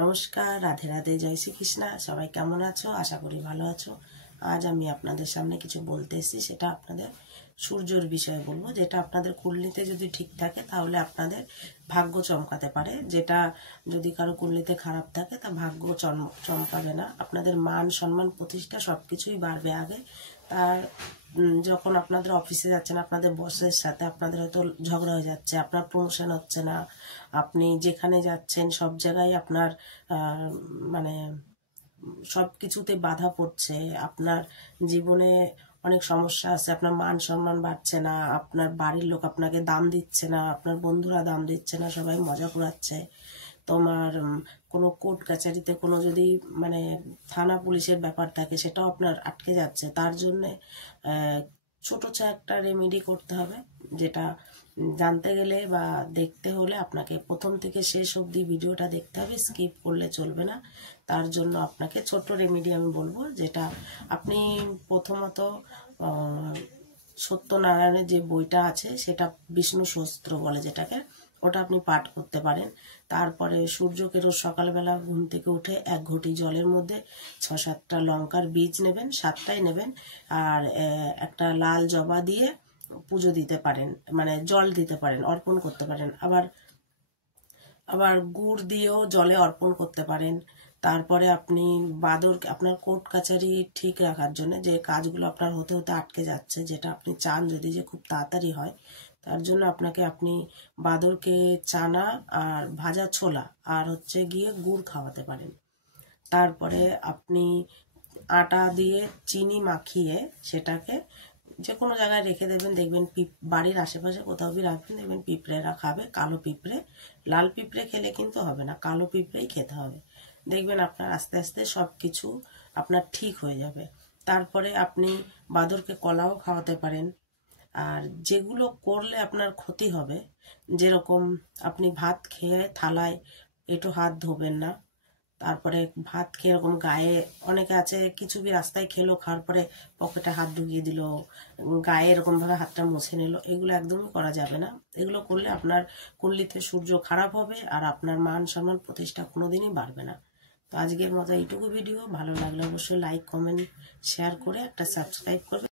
নমস্কার, রাধে রাধে, জয় শ্রীকৃষ্ণা। সবাই কেমন আছো? আশা করি ভালো আছো। আজ আমি আপনাদের সামনে কিছু বলতে এসেছি, সেটা আপনাদের সূর্যর বিষয়ে বলবো। যেটা আপনাদের কুণ্ডলিতে যদি ঠিক থাকে তাহলে আপনাদের ভাগ্য চমকাতে পারে। যেটা যদি কারো কুণ্ডলিতে খারাপ থাকে তা ভাগ্য চমকাবে না। আপনাদের মান সম্মান প্রতিষ্ঠা সব কিছুই বাড়বে আগে। তার যখন আপনাদের অফিসে যাচ্ছেন, আপনাদের বসের সাথে আপনাদের হয়তো ঝগড়া হয়ে যাচ্ছে, আপনার প্রমোশন হচ্ছে না, আপনি যেখানে যাচ্ছেন সব জায়গায় আপনার মানে সব কিছুতে বাধা পড়ছে, আপনার জীবনে অনেক সমস্যা আছে, আপনার মান সম্মান বাড়ছে না, আপনার বাড়ির লোক আপনাকে দাম দিচ্ছে না, আপনার বন্ধুরা দাম দিচ্ছে না, সবাই মজা করাচ্ছে, তোমার কোনো কোর্ট কাছারিতে কোনো যদি মানে থানা পুলিশের ব্যাপার থাকে সেটাও আপনার আটকে যাচ্ছে, তার জন্যে ছোট একটা রেমেডি করতে হবে। যেটা জানতে গেলে বা দেখতে হলে আপনাকে প্রথম থেকে শেষ অবধি ভিডিওটা দেখতে হবে, স্কিপ করলে চলবে না। তার জন্য আপনাকে ছোট্ট রেমেডি আমি বলবো, যেটা আপনি প্রথমত সত্যনারায়ণের যে বইটা আছে সেটা বিষ্ণু সহস্র বলে যেটাকে, ওটা আপনি পাঠ করতে পারেন। তারপরে সূর্যকে রোজ সকালবেলা ঘুম থেকে উঠে 1 ঘটি জলের মধ্যে 6-7টা লঙ্কার বীজ নেবেন, 7টাই নেবেন, আর একটা লাল জবা দিয়ে পুজো দিতে পারেন, মানে জল দিতে পারেন, অর্পণ করতে পারেন। আবার গুড় দিয়েও জলে অর্পণ করতে পারেন। তারপরে আপনি আপনার কোর্ট কাছারি ঠিক রাখার জন্য যে কাজগুলো আপনার হতে হতে আটকে যাচ্ছে, যেটা আপনি চান যদি যে খুব তাড়াতাড়ি হয়, তার জন্য আপনি বাদরকে চানা আর ভাজা ছোলা আর হচ্ছে গিয়ে গুড় খাওয়াতে পারেন। তারপরে আপনি আটা দিয়ে চিনি মাখিয়ে সেটাকে যে কোনো জায়গায় রেখে দেবেন। দেখবেন বাড়ির আশেপাশে কোথাও বি রাখবেন, দেখবেন পিঁপড়েরা খাবে। কালো পিঁপড়ে, লাল পিঁপড়ে খেলে কিন্তু হবে না, কালো পিঁপড়েই খেতে হবে। দেখবেন আপনার আস্তে আস্তে সব কিছু আপনার ঠিক হয়ে যাবে। তারপরে আপনি বাদরকে কলাও খাওয়াতে পারেন। আর যেগুলো করলে আপনার ক্ষতি হবে, যেরকম আপনি ভাত খেয়ে থালায় একটু হাত ধোবেন না। তারপরে ভাত খেয়ে এরকম গায়ে, অনেকে আছে কিছু বি রাস্তায় খেলো, খাওয়ার পরে পকেটে হাত ঢুকিয়ে দিল, গায়ে এরকমভাবে হাতটা মুছে নিল, এগুলো একদমই করা যাবে না। এগুলো করলে আপনার কুণ্ডলিতে সূর্য খারাপ হবে আর আপনার মান সম্মান প্রতিষ্ঠা কোনোদিনই বাড়বে না। তো আজকের মতো এইটুকু ভিডিও। ভালো লাগলে অবশ্যই লাইক কমেন্ট শেয়ার করে একটা সাবস্ক্রাইব করবে।